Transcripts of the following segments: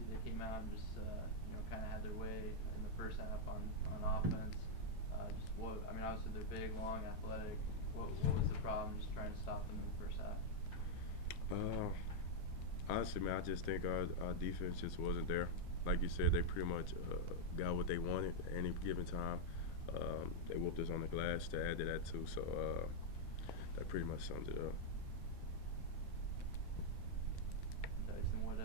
obviously they came out and just kind of had their way in the first half on offense. Obviously they're big, long, athletic. What was the problem? Just trying to stop them in the first half. Uh, Honestly, man, I just think our defense just wasn't there. Like you said, they pretty much got what they wanted at any given time. They whooped us on the glass to add to that too. So that pretty much sums it up. Tyson, what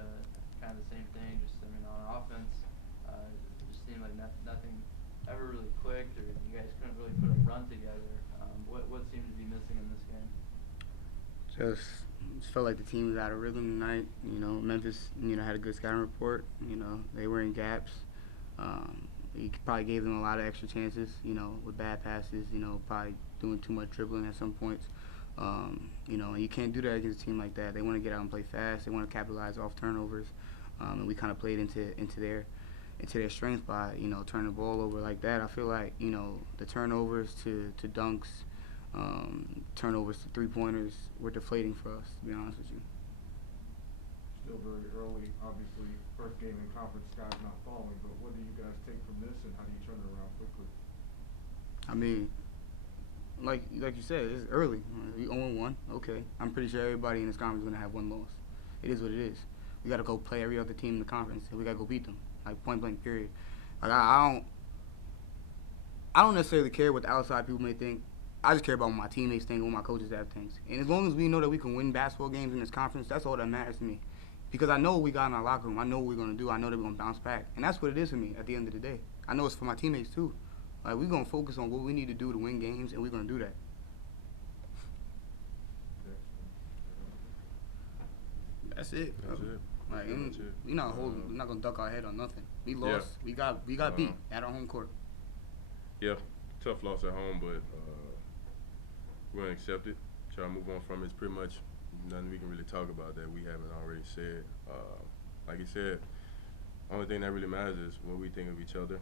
kind of the same thing? Just on offense, it just seemed like nothing ever really clicked, or you guys couldn't really put a run together. What seemed to be missing in this game? Just felt like the team was out of rhythm tonight. Memphis, had a good scouting report. They were in gaps. He probably gave them a lot of extra chances, with bad passes, probably doing too much dribbling at some points. And you can't do that against a team like that. They want to get out and play fast. They want to capitalize off turnovers. And we kind of played into their strength by, turning the ball over like that. I feel like, the turnovers to dunks, turnovers to three-pointers were deflating for us, to be honest with you. Still very early, obviously, first game in conference, guys not falling, but what do you guys take from this and how do you turn it around quickly? Like you said, it's early. We 0-1, okay. I'm pretty sure everybody in this conference is going to have one loss. It is what it is. We got to go play every other team in the conference, and we got to go beat them, point blank, period. I don't necessarily care what the outside people may think. I just care about what my teammates think and what my coaches have things. And as long as we know that we can win basketball games in this conference, that's all that matters to me. Because I know what we got in our locker room. I know what we're going to do. I know that we're going to bounce back. And that's what it is for me at the end of the day. I know it's for my teammates, too. We're going to focus on what we need to do to win games, and we're going to do that. That's it, bro. That's it. We're not going to duck our head on nothing. We lost. Yeah. We got beat at our home court. Yeah, tough loss at home, but we're going to accept it. Try to move on from it. It's pretty much nothing we can really talk about that we haven't already said. Like you said, only thing that really matters is what we think of each other,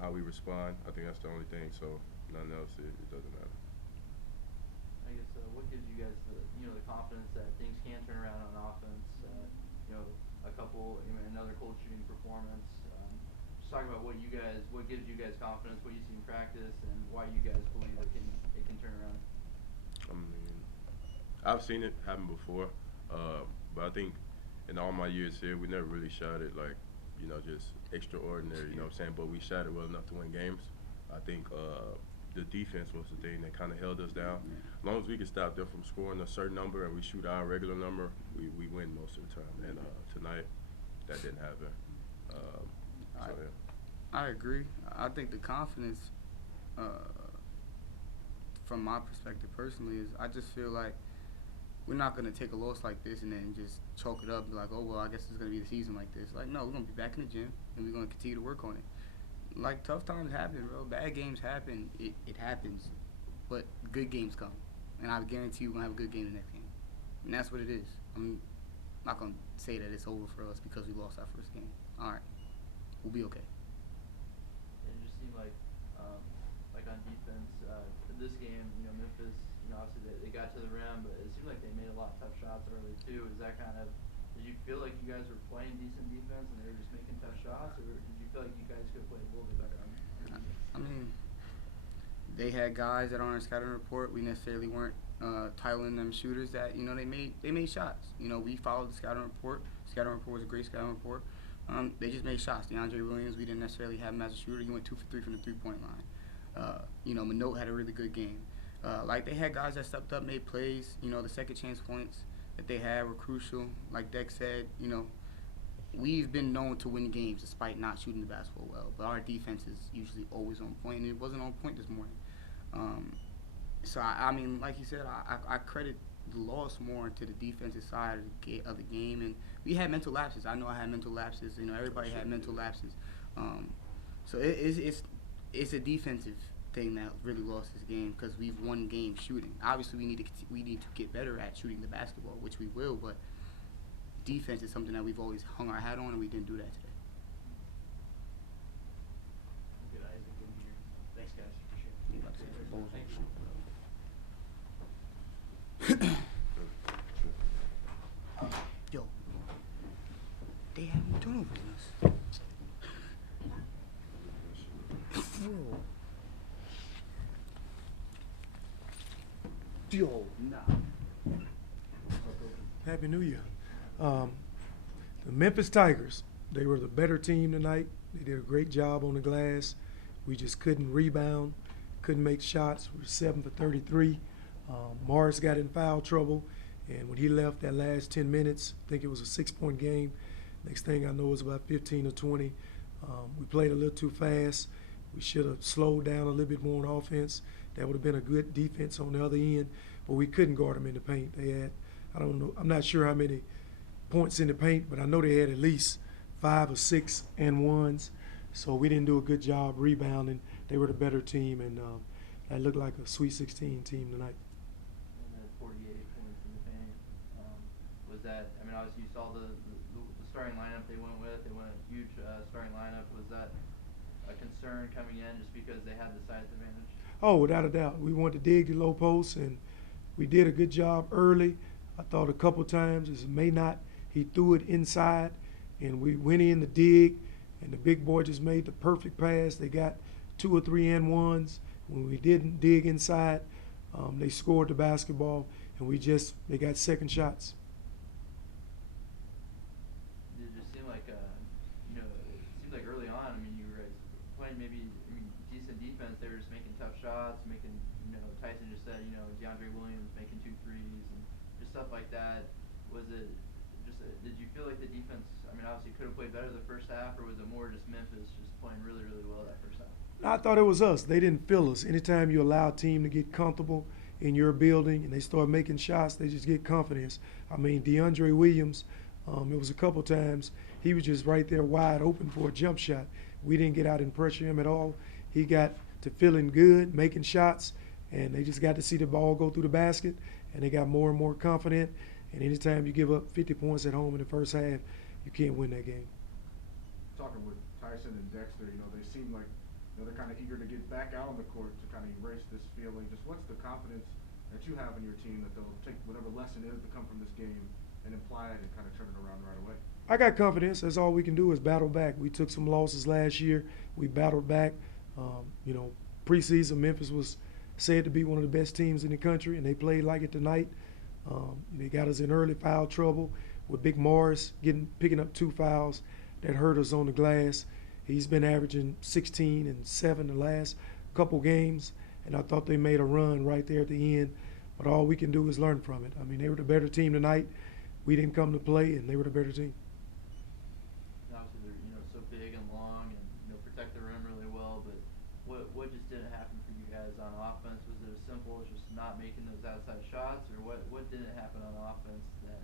how we respond. I think that's the only thing. So nothing else, it doesn't matter. I guess what gives you guys the confidence that things can turn around on offense? Another cold shooting performance. Just talk about what gives you guys confidence, what you see in practice, and why you guys believe it can turn around. I've seen it happen before, but I think in all my years here, we never really shot it like, just extraordinary, you know what I'm saying? But we shot it well enough to win games. I think the defense was the thing that kind of held us down. As long as we can stop them from scoring a certain number and we shoot our regular number, we win most of the time. And tonight, that didn't happen. I agree. I think the confidence, from my perspective personally, is I just feel like we're not going to take a loss like this and then just chalk it up and be like, oh, well, I guess it's going to be the season like this. No, we're going to be back in the gym, and we're going to continue to work on it. Tough times happen, bro. Bad games happen. It happens. But good games come. And I guarantee you're going to have a good game the next game. And that's what it is. I'm not going to say that it's over for us because we lost our first game. All right. We'll be okay. It just seemed like on defense, for this game, Memphis, obviously they got to the rim, but it seemed like they made a lot of tough shots early too. Is that did you feel like you guys were playing decent defense and they were just making tough shots, or did you feel like you guys could have played a little bit better on defense? They had guys that are on a scouting report. We necessarily weren't titling them shooters that, they made shots. We followed the scouting report. Scouting report was a great scouting report. They just made shots. DeAndre Williams, we didn't necessarily have him as a shooter. He went 2 for 3 from the three-point line. Minot had a really good game. They had guys that stepped up, made plays. The second chance points that they had were crucial. Like Dex said, we've been known to win games despite not shooting the basketball well. But our defense is usually always on point, and it wasn't on point this morning. Like you said, I credit the loss more to the defensive side of the game. And we had mental lapses. I know I had mental lapses. Everybody had mental lapses. So it's a defensive thing that really lost this game because we've won games shooting. Obviously, we need to get better at shooting the basketball, which we will. But defense is something that we've always hung our hat on, and we didn't do that today. Good, Isaac. Good to hear. Thanks, guys. Appreciate it. Yo, they have turnovers on us? Whoa. Yo, nah. Happy New Year. The Memphis Tigers, they were the better team tonight. They did a great job on the glass. We just couldn't rebound, couldn't make shots. We were 7 for 33. Morris got in foul trouble, and when he left that last 10 minutes, I think it was a 6-point game. Next thing I know, it was about 15 or 20. We played a little too fast. We should have slowed down a little bit more on offense. That would have been a good defense on the other end, but we couldn't guard them in the paint. They had, I don't know, I'm not sure how many points in the paint, but I know they had at least 5 or 6 and ones. So we didn't do a good job rebounding. They were the better team, and that looked like a Sweet 16 team tonight. And then 48 points in the paint. Was that? I mean, obviously you saw the starting lineup they went with. They went a huge starting lineup. Was that a concern coming in just because they had the size advantage? Oh, without a doubt. We wanted to dig the low post, and we did a good job early. I thought a couple times, as it may not, he threw it inside, and we went in to dig, and the big boy just made the perfect pass. They got 2 or 3 and ones. When we didn't dig inside, they scored the basketball, and they got second shots. Did it just seem like, it seemed like early on, I mean, you were playing decent defense. They were just making tough shots, Tyson just said, DeAndre Williams making 2 threes and just stuff like that. Was it did you feel like the defense, obviously could have played better the first half, or was it more just Memphis just playing really, really well that first half? I thought it was us. They didn't feel us. Anytime you allow a team to get comfortable in your building and they start making shots, they just get confidence. DeAndre Williams, it was a couple times, he was just right there wide open for a jump shot. We didn't get out and pressure him at all. He got to feeling good, making shots, and they just got to see the ball go through the basket, and they got more and more confident. And anytime you give up 50 points at home in the first half, you can't win that game. Talking with Tyson and Dexter, they seem like they're kind of eager to get back out on the court to kind of erase this feeling. Just what's the confidence that you have in your team that they'll take whatever lesson is to come from this game and apply it and kind of turn it around right away? I got confidence. That's all we can do is battle back. We took some losses last year. We battled back. Preseason, Memphis was said to be one of the best teams in the country, and they played like it tonight. They got us in early foul trouble with Big Morris picking up 2 fouls that hurt us on the glass. He's been averaging 16 and 7 the last couple games, and I thought they made a run right there at the end. But all we can do is learn from it. They were the better team tonight. We didn't come to play, and they were the better team. Obviously they're so big and long and protect the rim really well. But what just didn't happen for you guys on offense? Was it as simple as just not making those outside shots, or what didn't happen on offense that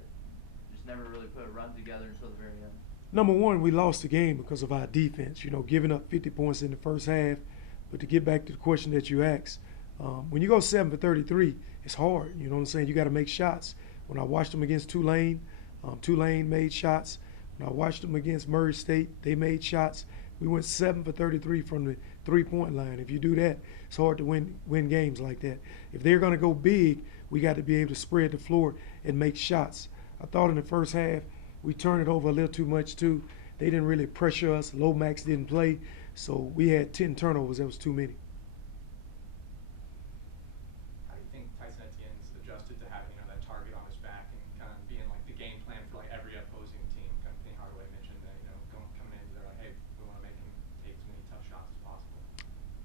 just never really put a run together until the very end? Number one, we lost the game because of our defense, giving up 50 points in the first half. But to get back to the question that you asked, when you go 7 for 33, it's hard. You know what I'm saying? You got to make shots. When I watched them against Tulane, Tulane made shots. When I watched them against Murray State, they made shots. We went 7 for 33 from the three-point line. If you do that, it's hard to win games like that. If they're going to go big, we got to be able to spread the floor and make shots. I thought in the first half, we turned it over a little too much, too. They didn't really pressure us. Lomax didn't play, so we had 10 turnovers. That was too many. How do you think Tyson Etienne's adjusted to having that target on his back and kind of being like the game plan for every opposing team? Kind of Penny Hardaway mentioned that coming in, they're like, hey, we want to make him take as many tough shots as possible.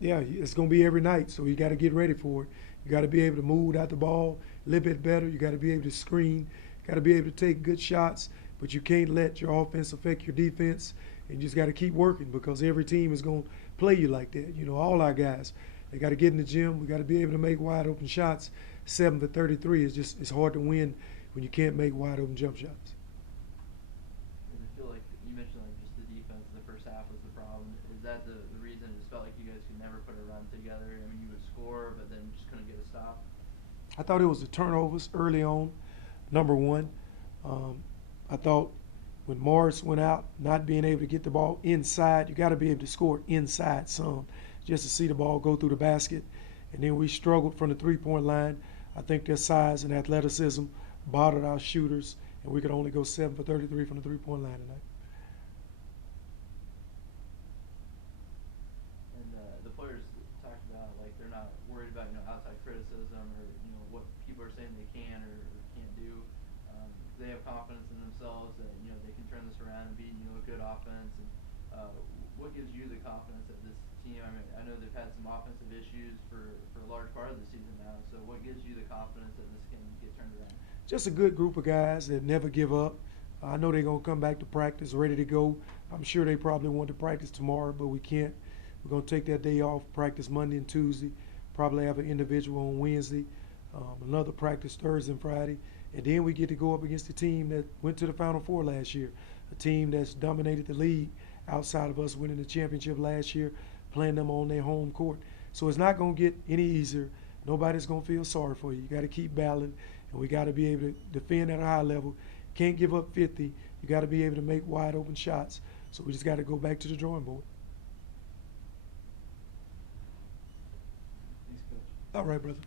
Yeah, it's going to be every night, so you got to get ready for it. You got to be able to move out the ball a little bit better. You got to be able to screen. Got to be able to take good shots. But you can't let your offense affect your defense, and you just got to keep working because every team is going to play you like that. All our guys, they got to get in the gym. We got to be able to make wide open shots. 7 for 33 it's hard to win when you can't make wide open jump shots. Does it feel like you mentioned just the defense in the first half was the problem? Is that the reason it just felt like you guys could never put a run together? You would score, but then just couldn't get a stop. I thought it was the turnovers early on. Number one. I thought when Morris went out, not being able to get the ball inside, you got to be able to score inside some just to see the ball go through the basket. And then we struggled from the three-point line. I think their size and athleticism bothered our shooters, and we could only go 7 for 33 from the three-point line tonight. themselves that they can turn this around and be a good offense. And what gives you the confidence that this team? I mean, I know they've had some offensive issues for a large part of the season now. So what gives you the confidence that this can get turned around? Just a good group of guys that never give up. I know they're going to come back to practice ready to go. I'm sure they probably want to practice tomorrow, but we can't. We're going to take that day off, practice Monday and Tuesday, probably have an individual on Wednesday, another practice Thursday and Friday, and then we get to go up against the team that went to the Final Four last year, a team that's dominated the league outside of us winning the championship last year, playing them on their home court. So it's not going to get any easier. Nobody's going to feel sorry for you. You got to keep battling, and we got to be able to defend at a high level. Can't give up 50. You got to be able to make wide open shots. So we just got to go back to the drawing board. Thanks, Coach. All right, brother.